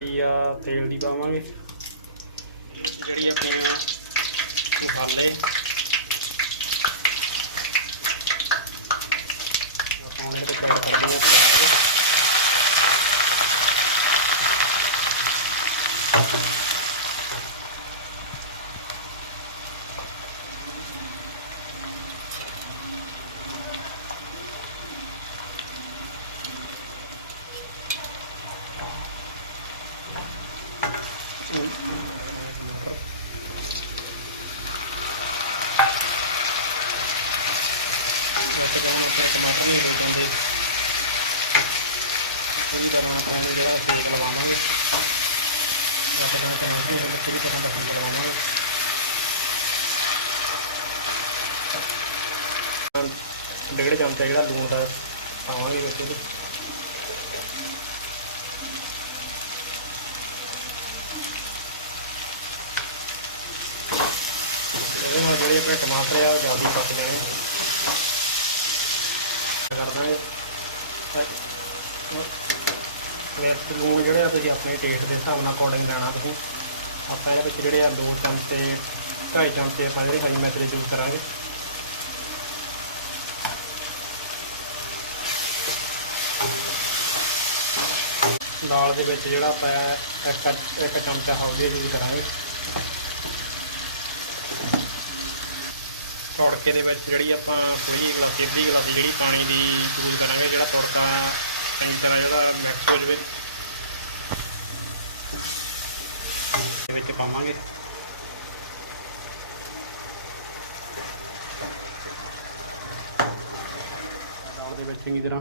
ਕੀ ਆ ਤੇਲ ਦੀ ਪਾਵਾਂਗੇ। ਜਿਹੜੀ ਆਪਣੇ ਮਸਾਲੇ ਆਪਾਂ ਉਹਨੇ ਤੇ ਕਰ ਕਰਦੇ ਆ ਵੈਸੇ ਤਾਂ ਤਰ੍ਹਾਂ ਆਪਾਂ ਨੂੰ ਜਿਹੜਾ ਤੇਲ ਲਵਾਵਾਂਗੇ ਵੈਸੇ ਤਾਂ ਟਮਾਟਰ ਨਹੀਂ ਹੁੰਦੇ ਪੂਰੀ ਤਰ੍ਹਾਂ ਬਸਣ ਲਵਾਵਾਂਗੇ ਡੇਢ ਚਮਚਾ ਜਿਹੜਾ ਲੂਣ ਦਾ ਪਾਵਾਂਗੇ ਵਿੱਚ। ਉਹਦੇ ਇਹਦੇ ਆਪਣੇ ਟਮਾਟਰ ਆ, ਉਹ ਜਲਦੀ ਪੱਕ ਜਾਣਗੇ ਕਰ ਦਾਂਗੇ। ਮਿਰਚ ਲੂਣ ਜਿਹੜੇ ਆ ਤੁਸੀਂ ਆਪਣੇ ਟੇਸਟ ਦੇ ਹਿਸਾਬ ਨਾਲ ਅਕੋਰਡਿੰਗ ਲੈਣਾ ਤੁਸੀਂ। ਆਪਾਂ ਇਹਦੇ ਵਿੱਚ ਜਿਹੜੇ ਆ ਦੋ ਚਮਚੇ, ਢਾਈ ਚਮਚੇ ਆਪਾਂ ਜਿਹੜੇ ਹਰੀ ਮਿਰਚ ਦੇ ਯੂਜ਼ ਕਰਾਂਗੇ। ਦਾਲ ਦੇ ਵਿੱਚ ਜਿਹੜਾ ਆਪਾਂ ਇੱਕ ਇੱਕ ਚਮਚਾ ਹਲਦੀ ਯੂਜ਼ ਕਰਾਂਗੇ। ਤੜਕੇ ਦੇ ਵਿੱਚ ਜਿਹੜੀ ਆਪਾਂ ਥੋੜੀ ਗਲਾਸੀ, ਅੱਧੀ ਗਲਾਸੀ ਜਿਹੜੀ ਪਾਣੀ ਦੀ ਯੂਜ਼ ਕਰਾਂਗੇ, ਜਿਹੜਾ ਤੜਕਾ ਚੰਗੀ ਤਰ੍ਹਾਂ ਜਿਹੜਾ ਮਿਕਸ ਹੋ ਜਾਵੇ। ਦੇ ਵਿੱਚ ਪਾਵਾਂਗੇ। ਦਾਲ ਦੇ ਵਿੱਚ ਚੰਗੀ ਤਰ੍ਹਾਂ